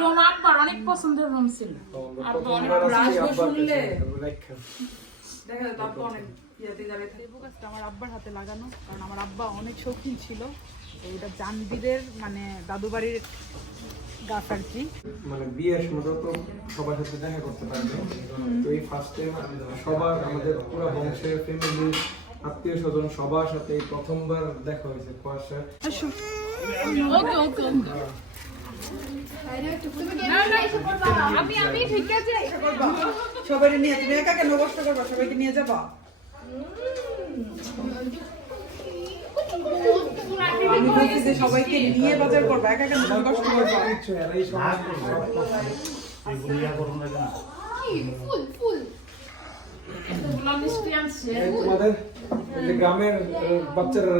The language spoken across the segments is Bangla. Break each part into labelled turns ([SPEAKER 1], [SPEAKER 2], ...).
[SPEAKER 1] রুম আব্বার অনেক পছন্দের রুম ছিল। অনেক
[SPEAKER 2] আমরা শুনলে।
[SPEAKER 3] দেখা।
[SPEAKER 2] যায় তারপর অনেক ইয়াতে যাবে।
[SPEAKER 4] লেবু গাছটা আমার আব্বার হাতে লাগানো কারণ আমার আব্বা অনেক শৌখিন ছিল। এটা জানবিদের মানে দাদু বাড়ির গাছ আর কি।
[SPEAKER 3] মানে বিয়ের সময় তো সবার সাথে দেখা করতে পারবে। তো এই ফার্স্ট টাইম সবার আমাদের পুরো বংশের ফ্যামিলি আত্মীয় স্বজন সবার সাথে প্রথমবার দেখা হয়েছে কুয়াশা
[SPEAKER 1] ওকে ওকে আছে
[SPEAKER 2] সবাই নিয়ে তুমি একা কেন কষ্ট করবা? সবাইকে নিয়ে যাবা? আমি বলছি যে সবাইকে নিয়ে বাজার করবা একা কেন কষ্ট করবা?
[SPEAKER 3] যে গ্রামের বাচ্চারা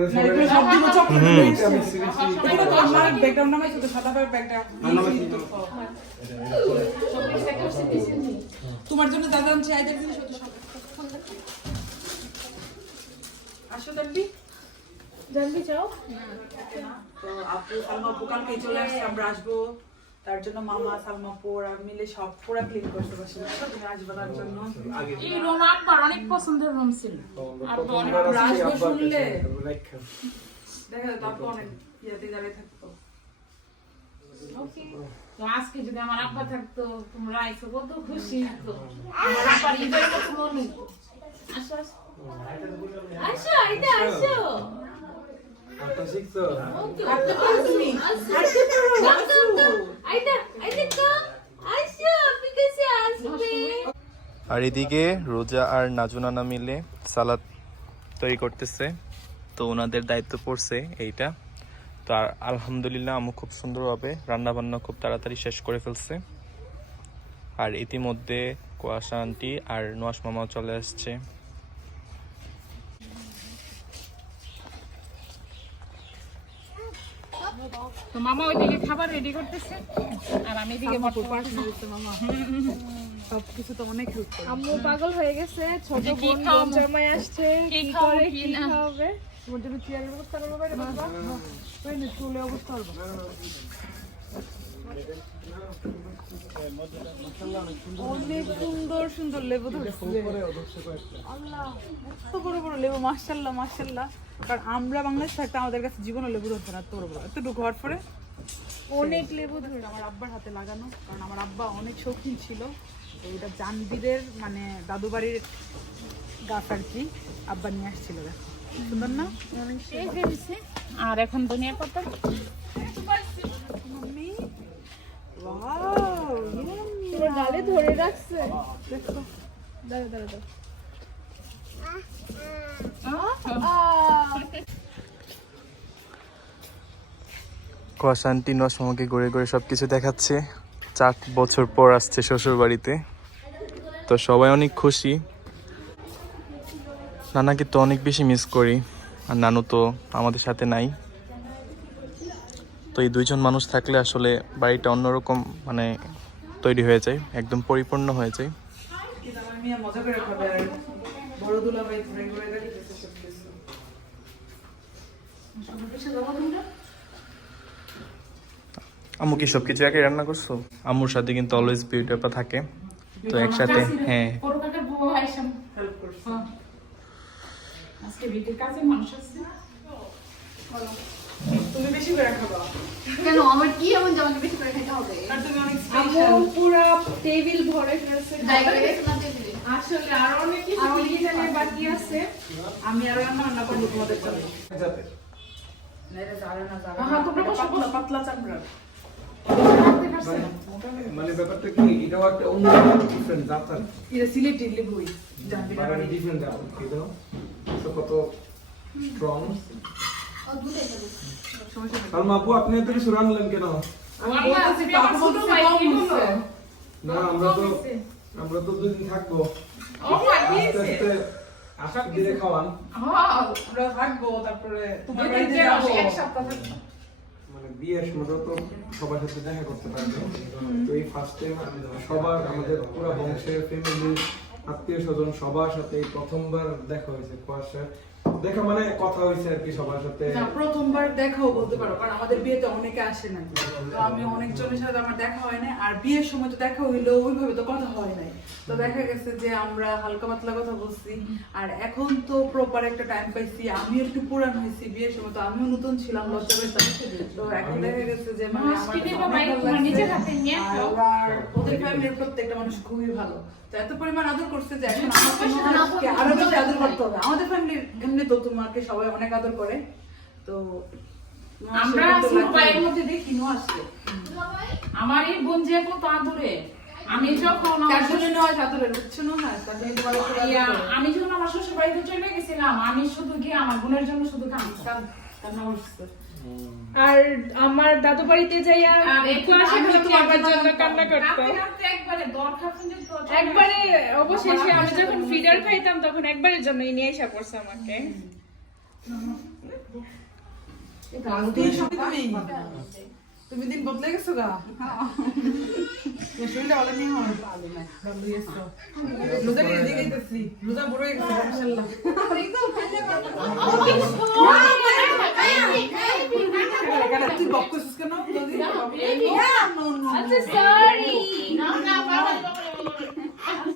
[SPEAKER 2] সাদা ব্যাগটা তোমার জন্য দাদা আনছে আইদের আসো তানবি
[SPEAKER 1] জানবি চাও
[SPEAKER 2] তো আপু সালমা আপু কালকে চলে আসছে আমরা আসব। তার জন্য মামা সালমা ওরা মিলে সব পুরা ক্লিন করতে বসে। তুমি আসবে তার জন্য।
[SPEAKER 1] এই রুম আব্বার অনেক পছন্দের রুম ছিল। আব্বা অনেক
[SPEAKER 2] শুনলে।
[SPEAKER 3] দেখা।
[SPEAKER 2] অনেক ইয়াতে যাবে থাকতো।
[SPEAKER 1] তো আজকে যদি আমার আব্বা থাকতো তোমরা আইসো কত খুশি তো আমার আব্বার ঈদের কত মনে আসো আসো। আসো এটা আসো।
[SPEAKER 5] আর এদিকে রোজা আর নাজুনানা মিলে সালাদ তৈরি করতেছে। তো ওনাদের দায়িত্ব পড়ছে এইটা। তো আর আলহামদুলিল্লাহ আমু খুব সুন্দরভাবে রান্না বান্না খুব তাড়াতাড়ি শেষ করে ফেলছে। আর ইতিমধ্যে কুয়াশা আন্টি আর নোয়াস মামাও চলে আসছে।
[SPEAKER 1] তো মামা ওইদিকে খাবার রেডি করতেছে আর আমি এদিকে মটর
[SPEAKER 4] মামা। সবকিছু তো অনেক
[SPEAKER 6] আম্মু পাগল হয়ে গেছে ছোট বোন জামাই আসছে
[SPEAKER 1] কি
[SPEAKER 6] করে
[SPEAKER 1] কি না?
[SPEAKER 6] হবে
[SPEAKER 4] তোমার জন্য চেয়ারের ব্যবস্থা করব বাইরে বাবা তাই না চুলে অবস্থা করব অনেক সুন্দর সুন্দর লেবু ধরছে। আল্লাহ এত বড় বড় লেবু মাশাল্লাহ মাশাল্লাহ কারণ আমরা বাংলাদেশ থাকতে আমাদের কাছে জীবনও লেবু ধরছে না এত বড় বড়। এতটুকু হওয়ার পরে অনেক লেবু ধরে আমার আব্বার হাতে লাগানো কারণ আমার আব্বা অনেক শৌখিন ছিল। এটা জানবিদের মানে দাদু বাড়ির গাছ আর কি আব্বা নিয়ে আসছিল দেখো। সুন্দর না?
[SPEAKER 1] আর এখন ধনিয়া পাতা?
[SPEAKER 6] রাখছে?
[SPEAKER 4] দেখো।
[SPEAKER 6] দাঁড়া দাঁড়া দাঁড়া
[SPEAKER 5] কুয়াশা আন্টি নোয়াস মামাকে ঘুরে ঘুরে সব কিছু দেখাচ্ছে। চার বছর পর আসছে শ্বশুর বাড়িতে তো সবাই অনেক খুশি। নানাকে তো অনেক বেশি মিস করি, আর নানু তো আমাদের সাথে নাই। তো এই দুইজন মানুষ থাকলে আসলে বাড়িটা অন্যরকম মানে তৈরি হয়ে যায় একদম পরিপূর্ণ হয়ে যায়। আম্মু কি সবকিছু একাই রান্না করছ? আম্মুর সাথে কিন্তু অলওয়েজ বিউটি আপা থাকে। তো একসাথে হ্যাঁ।
[SPEAKER 1] আজকে কাছে মানুষ আছে
[SPEAKER 2] তুমি বেশি করে খাবা।
[SPEAKER 6] কেন? আমার কি এমন যে আমাকে বেশি করে খেতে হবে?
[SPEAKER 2] আর তুমি অনেক স্পেশাল
[SPEAKER 6] পুরো টেবিল ভরে ফেলছে।
[SPEAKER 1] আসলে আর অনেক কিছু
[SPEAKER 6] আর অনেক বাকি আছে।
[SPEAKER 2] আমি আর রান্না বান্না করব তোমাদের জন্য। জানে জানে
[SPEAKER 1] হ্যাঁ,
[SPEAKER 2] পাতলা পাতলা চামড়া
[SPEAKER 3] মানে- ব্যাপারটা কি এটাও একটা অন্য ডিফারেন্ট জাত
[SPEAKER 2] এটা সিলেটি লেবুই জানবি না
[SPEAKER 3] ডিফারেন্ট জাত। কি দাও কত স্ট্রং সালমা আপু আপনি এত কিছু রানলেন কেন? না আমরা তো আমরা তো দুদিন থাকব। খাওয়ান।
[SPEAKER 1] হ্যাঁ।
[SPEAKER 2] আমরা থাকব তারপরে তোমার বাড়িতে যাব।
[SPEAKER 1] এক সপ্তাহ থাকব।
[SPEAKER 3] মানে বিয়ের সময় তো সবার সাথে দেখা করতে পারবে। তো এই ফার্স্ট টাইম সবার আমাদের পুরো বংশের ফ্যামিলি আত্মীয় স্বজন সবার সাথে এই প্রথমবার দেখা হয়েছে কুয়াশা দেখা মানে কথা হয়েছে আর কি সবার সাথে।
[SPEAKER 2] না প্রথমবার দেখাও বলতে পারো কারণ আমাদের বিয়েতে অনেকে আসে না তো আমি অনেকজনের সাথে আমার দেখা হয় না আর বিয়ের সময় তো দেখা হইলেও ওইভাবে তো কথা হয় নাই। তো দেখা গেছে যে আমরা হালকা পাতলা কথা বলছি আর এখন তো প্রপার একটা টাইম পাইছি আমি একটু পুরান হয়েছি বিয়ের সময় তো আমিও নতুন ছিলাম লজ্জা পেতাম। তো এখন দেখা গেছে যে মানে ওদের ফ্যামিলির প্রত্যেকটা মানুষ খুবই ভালো। তো এত পরিমাণ আদর করছে যে এখন আমাদের ফ্যামিলির এমনি তো তোমাকে সবাই অনেক আদর করে তো
[SPEAKER 1] আমরা মধ্যে দেখি নো আসলে আমার এই বোন যে কত আদরে আমি যখন
[SPEAKER 2] জন্য জন্য করে।
[SPEAKER 1] আমি যখন আমার শ্বশুর বাড়িতে চলে গেছিলাম আমি শুধু গিয়ে আমার বোনের জন্য শুধু
[SPEAKER 2] কান- কান্না করছে।
[SPEAKER 6] আর আমার দাদু বাড়িতে যাইয়া
[SPEAKER 1] আর
[SPEAKER 6] একটু
[SPEAKER 1] একটু
[SPEAKER 6] আসে
[SPEAKER 1] আমি তোমার
[SPEAKER 6] জন্য
[SPEAKER 1] জন্য
[SPEAKER 6] কান্না করতাম।
[SPEAKER 1] একবারে
[SPEAKER 6] অবশেষে আমি যখন ফিডার খাইতাম তখন একবারের জন্য নিয়ে এসে পড়ছে আমাকে।
[SPEAKER 2] তুমি সত্যি তুমি? তুমি দিন বদলে গেছো গা? শরীরটা ভালো নেই আমার ভালো গেছো রোজা নিয়ে রোজা বড় হয়ে গেছে মাশাআল্লাহ কাটা তুই বক করছিস কেন যদি
[SPEAKER 6] আচ্ছা সরি
[SPEAKER 1] না না বাবা বাবা